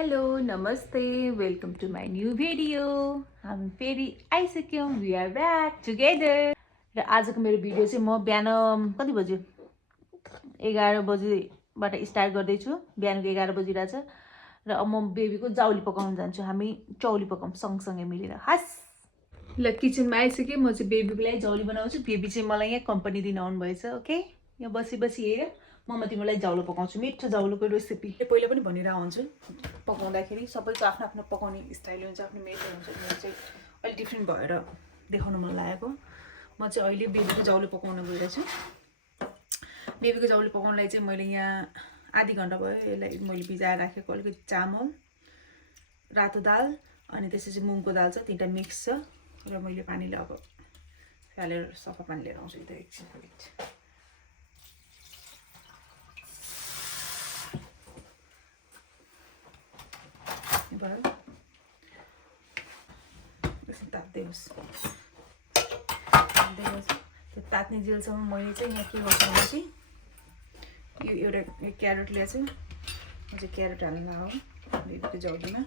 hello नमस्ते welcome to my new video हामी फेरि आइसक्यौँ वी आर ब्याक टुगेदर र आजको मेरो भिडियो चाहिँ म बिहान कति बज्यो 11 बजीबाट स्टार्ट गर्दैछु बिहानको 11 बजिरहेछ र अब म बेबीको जाउली पकाउन जान्छु हामी चौली पकाउँ सँगसँगै मिलेर हस् ल किचनमा आइसकेँ म चाहिँ बेबीको लागि जाउली बनाउँछु बेबी चाहिँ मलाई यहाँ कम्पनी दिन आउनुभएछ ओके यहाँ बसी बसी हेर म तिमीलाई जाउलो पकाउँछु मिठो जाउलोको रेसिपी पहिला पनि भनिरहेको हुन्छु पकाउँदाखेरि सबैको आफ्नो आफ्नो पकाउने स्टाइल हुन्छ आफ्नो मेथड हुन्छ मेरो चाहिँ अलि डिफ्रेन्ट भएर देखाउन मन लागेको म चाहिँ अहिले बेबीको जाउलो पकाउन गइरहेछु बेबीको जाउलो पकाउनलाई चाहिँ मैले यहाँ आधी घन्टा भयो यसलाई मैले भिजाएर राखेको अलिकति चामल रातो दाल अनि त्यसपछि मुङको दाल छ तीनटा मिक्स छ र मैले पानीले अब फालेर सफा पानी लिएर आउँछु त एकछिन तात्दै होस् त्यो तात्ने जेलसम्म मैले चाहिँ यहाँ के गर्छु भने चाहिँ यो एउटा क्यारेट ल्याएको छु म चाहिँ क्यारेट हाल्न हो बेबीको जाउलीमा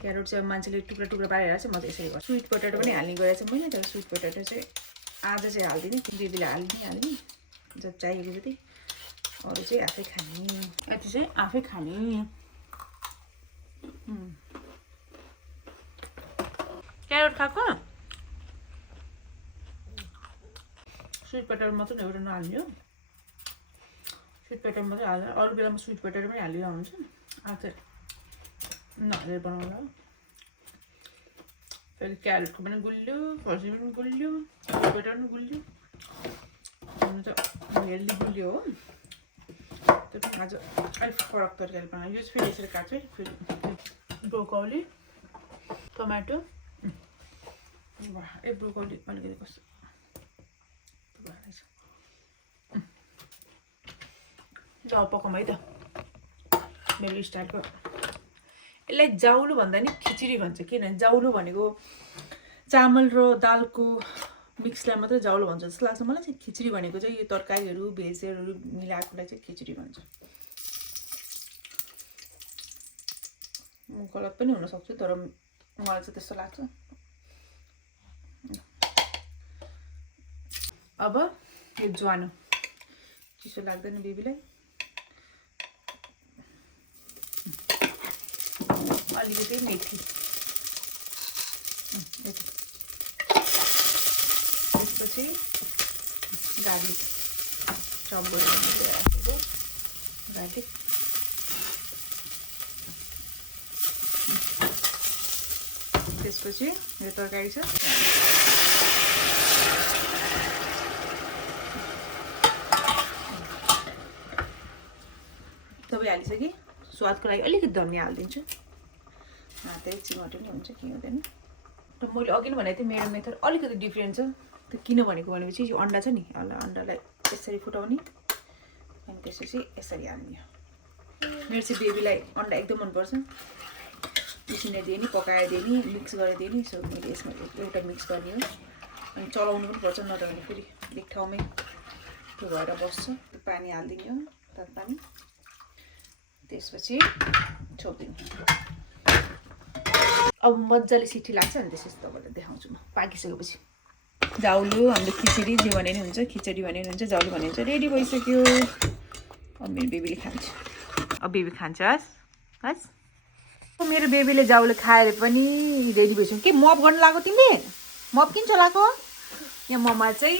क्यारेट चाहिँ मान्छेले टुक्रा टुक्रा पारेर चाहिँ म चाहिँ यसरी गर्छु स्विट पोटेटो पनि हाल्ने गरेको छु मैले तर स्विट पोटेटो चाहिँ आधा चाहिँ हाल्दिनँ बेबीले हाल्ने जति चाहिएको जति अरू चाहिँ आफै खाने यति चाहिँ आफै खाने क्यारेट खाएको स्विट पोटेटो मात्रै एउटा नहाल्ने हो स्विट पोटेटो मात्रै हालेर अरू बेलामा स्विट पोटेटो पनि हालिरहेको हुन्छ आज चाहिँ नहालेर बनाउँदा फेरि क्यारेटको पनि गुलियो फर्सी पनि गुलियो स्विट पोटेटो पनि गुलियो हुनु त हेल्दी गुलियो हो त्यो पनि आज अलिक फरक तरिकाले बनायो यो चाहिँ फेरि यसरी काट्छु फेरि ब्रोकौली टमाटो ए ब्रोकौली अलिकति कस्तो जाउ पकाउँ है त मेरो स्टाइलको यसलाई जाउलो भन्दा नि खिचडी भन्छ किनभने जाउलो भनेको चामल र दालको मिक्सलाई मात्रै जाउलो भन्छ जस्तो लाग्छ मलाई चाहिँ खिचडी भनेको चाहिँ यो तरकारीहरू भेजहरू मिलाएकोलाई चाहिँ खिचडी भन्छ म गलत पनि हुनसक्छु तर मलाई चाहिँ त्यस्तो लाग्छ अब यो ज्वानो चिसो लाग्दैन बेबीलाई अलिकति मेथी त्यसपछि गार्लिक चप गरेर राखेको गार्लिक त्यसपछि यो तरकारी छ सबै हालिसकेँ स्वादको लागि अलिकति धनिया हालिदिन्छु त्यही चिमटो नि हुन्छ कि हुँदैन र मैले अघि नै भनेको थिएँ मेरो मेथड अलिकति डिफ्रेन्ट छ त्यो किन भनेको भनेपछि यो अन्डा छ नि अन्डालाई यसरी फुटाउने अनि त्यसपछि यसरी हाल्ने मेरो चाहिँ बेबीलाई अन्डा एकदम मनपर्छ उसिनेर दिए नि पकाएर दिए नि मिक्स गरेर दिए नि सो मैले यसमा एउटा मिक्स गर्ने हो अनि चलाउनु पनि पर्छ नत्र भने फेरि एक ठाउँमै त्यो भएर बस्छ त्यो पानी हालिदिने हो तातो पानी त्यसपछि छोपिदिनु अब मजाले सिटी लाग्छ अनि त्यसपछि तपाईँलाई देखाउँछु म पाकिसकेपछि जाउलो हाम्रो खिचडी जे भने नि हुन्छ खिचडी भने नि हुन्छ जाउलो भने हुन्छ रेडी भइसक्यो अब मेरो बेबीले खान्छ अब बेबी खान्छ हस् मेरो बेबीले जाउलो खाएर पनि रेडी भइसक्यो के मप गर्न लाग्यो तिमीले मप किन चलाएको यहाँ ममा चाहिँ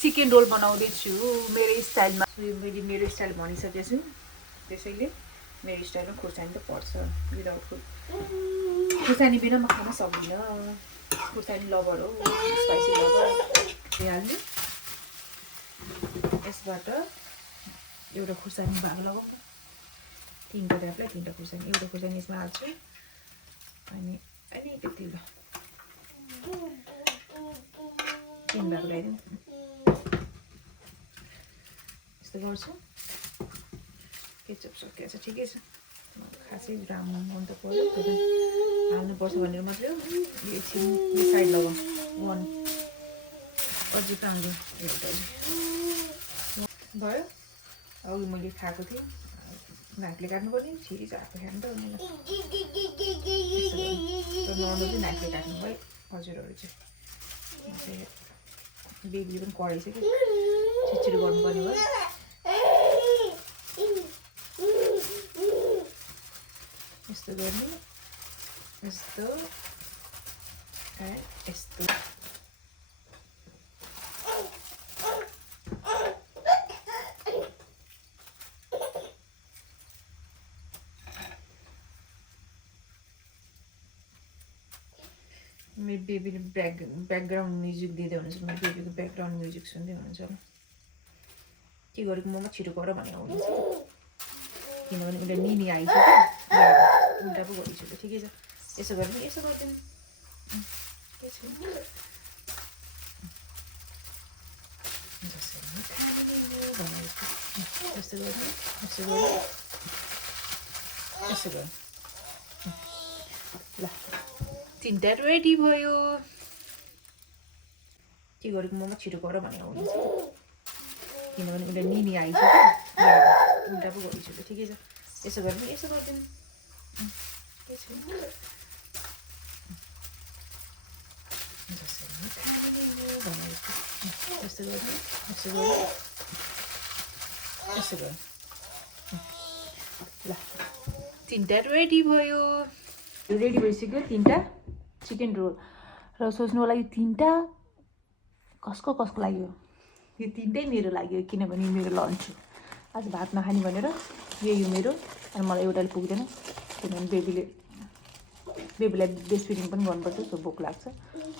चिकन रोल बनाउँदैछु मेरो स्टाइलमा मैले मेरो स्टाइल भनिसकेको छु त्यसैले मेरो स्टाइलमा खुर्सानी त पर्छ विदाउट खुर्सानी बिना म खान सक्दिनँ खुर्सानी लभर हो स्पाइसी लभर हाल्ने यसबाट एउटा खुर्सानी भाग लगाउँ तीनवटा ट्यापलाई तीनवटा खुर्सानी एउटा खुर्सानी यसमा हाल्छु अनि अलिकति ल तीन भाग लगाइदिउँ यस्तो गर्छु केचप सकिएको छ ठिकै छ खासै राम्रो मन त पर्यो हाल्नुपर्छ भनेर मात्रै हो यो एकछिन यो साइड लगाउँ वान अझै काम एउटा भयो अघि मैले खाएको थिएँ नाकले काट्नुपर्ने छिरी चाएको खानु त नर्मल चाहिँ नाकले काट्नु भयो हजुरहरू चाहिँ बेबीले पनि कराइछ कि छिटछिटो गर्नुपर्ने भयो यस्तो गर्ने यस्तो यस्तो मेरो बेबीले ब्याकग्राउन्ड म्युजिक दिँदै हुनुहुन्छ मेरो बेबीको ब्याकग्राउन्ड म्युजिक सुन्दै हुनुहुन्छ होला के गरेको ममा छिटो गर भनेर आउनुहुन्छ किनभने उसले निनी आइसक्यो उल्टा पो गरिसक्यो ठिकै छ यसो गर्ने यसो गरिदिनु के छ जसरी खाने भनेको यस्तो गर्ने यसो गर्ने यसो गर्ने ल तिनवटा रेडी भयो के गरेको ममा छिटो गर भनेर आउनुहुन्छ किनभने उसले निनी आइसक्यो उल्टा पो गरिसक्यो ठिकै छ यसो गर्ने यसो गरिदिनु के छ जसरी खाने भनेको यस्तो गर्ने यसो गर्ने यसो गर्ने ल तिनवटा रेडी भयो रेडी भइसक्यो तिनवटा चिकन रोल र सोच्नु होला यो तिनवटा कसको लागि हो यो तिनटै मेरो लागि हो किनभने मेरो लन्च हो आज भात नखाने भनेर यही हो मेरो अनि मलाई एउटाले पुग्दैन किनभने बेबीलाई ब्रेस्ट फिडिङ पनि गर्नुपर्छ सो भोक लाग्छ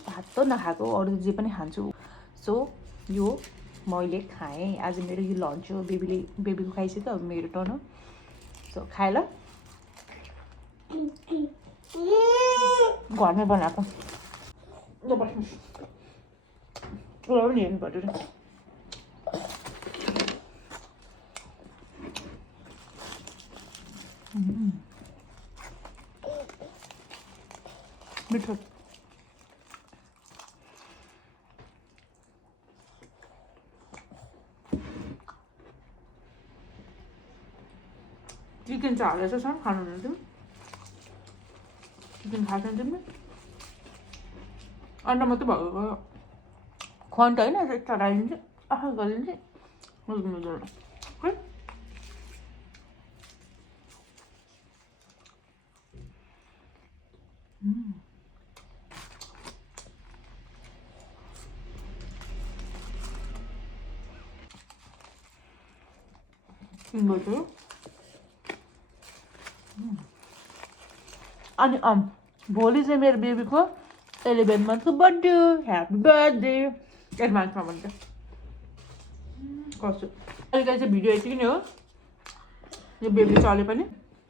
भात त नखाएको अरू जे पनि खान्छु सो यो मैले खाएँ आज मेरो यो लन्च हो बेबीको खाइसक्यो अब मेरो टर्न हो सो खाएँ ल घरमै बनाएको पनि हेर्नु पर्यो मिठो चिकन चाहिँ हालेछ सर खानु हुन्थ्यो चिकन खाएको तिमी अन्डा मात्रै भएको खुवाउनु त होइन एक्स्ट्रा राखिदिन्छु आफै गरिदिन्छु मजाले है गर्छु अनि भोलि चाहिँ मेरो बेबीको 11 मन्थको बर्थडे हो ह्याप्पी बर्थडे एडभान्समा भन्छ कस्तो अहिले चाहिँ भिडियो यति नै हो यो बेबी चले पनि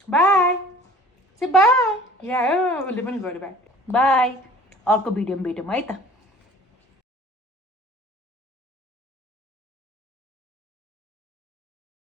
बाई चाहिँ बाई या उसले पनि गऱ्यो बाई बाई अर्को भिडियोमा भेटौँ है त